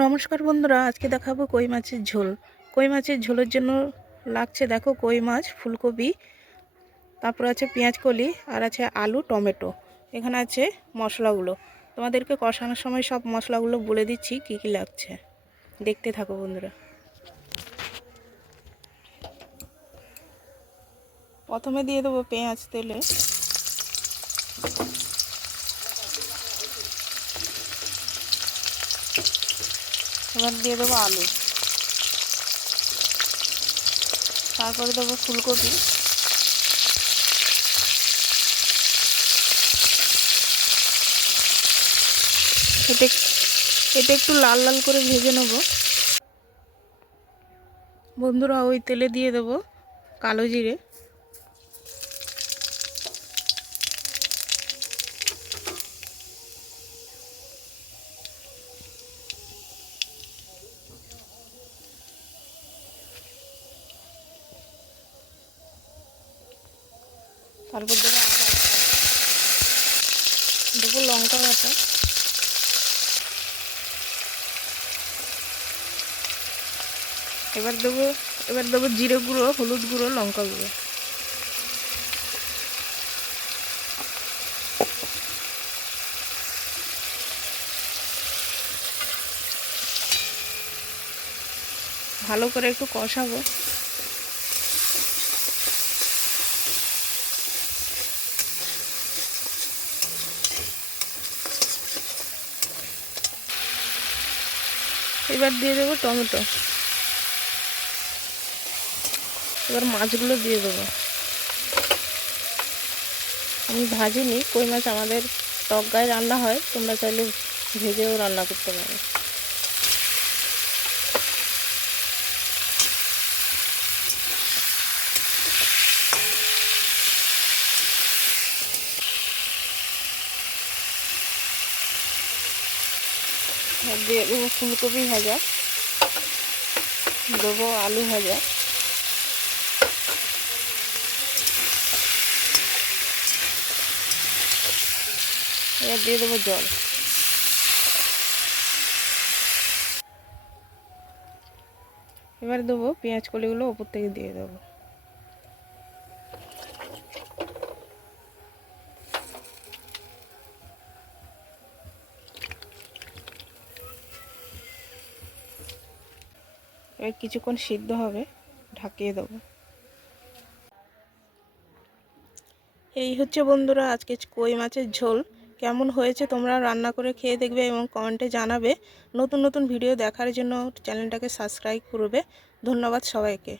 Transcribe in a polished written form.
নমস্কার বন্ধুরা, আজকে দেখাবো কই মাছের ঝোল। কই মাছের ঝোলের জন্য লাগছে দেখো কই মাছ, ফুলকপি, তারপর আছে পেঁয়াজ কলি, আর আছে আলু, টমেটো। এখানে আছে মশলাগুলো। তোমাদেরকে কষানোর সময় সব মশলাগুলো বলে দিচ্ছি কি কি লাগছে, দেখতে থাকো বন্ধুরা। প্রথমে দিয়ে দেবো পেঁয়াজ তেলে, এবার দিয়ে দেবো আলু, তারপরে দেবো ফুলকপি, এটা একটু লাল লাল করে ভেজে নেব বন্ধুরা। ওই তেলে দিয়ে দেবো কালো জিরে, তারপর দেবো আদা, দেবো লঙ্কা বাটা, এবার দেবো জিরে গুঁড়ো, হলুদ গুঁড়ো, লঙ্কা গুঁড়ো। ভালো করে একটু কষাবো। এবার দিয়ে দেবো টমেটো, এবার মাছগুলো দিয়ে দেবো। আমি ভাজিনি, কই মাছ আমাদের টক গায়ে রান্না হয়, তোমরা চাইলে ভেজেও রান্না করতে পারো। দিয়ে দেবো ফুলকপি ভাজা, দেবো আলু ভাজা, এবার দিয়ে দেবো জল। এবার দেবো পেঁয়াজ কলিগুলো ওপর থেকে দিয়ে দেবো। এবার কিছুক্ষণ সিদ্ধ হবে, ঢাকিয়ে দেবো। এই হচ্ছে বন্ধুরা আজকে কই মাছের ঝোল। কেমন হয়েছে তোমরা রান্না করে খেয়ে দেখবে এবং কমেন্টে জানাবে। নতুন নতুন ভিডিও দেখার জন্য চ্যানেলটাকে সাবস্ক্রাইব করবে। ধন্যবাদ সবাইকে।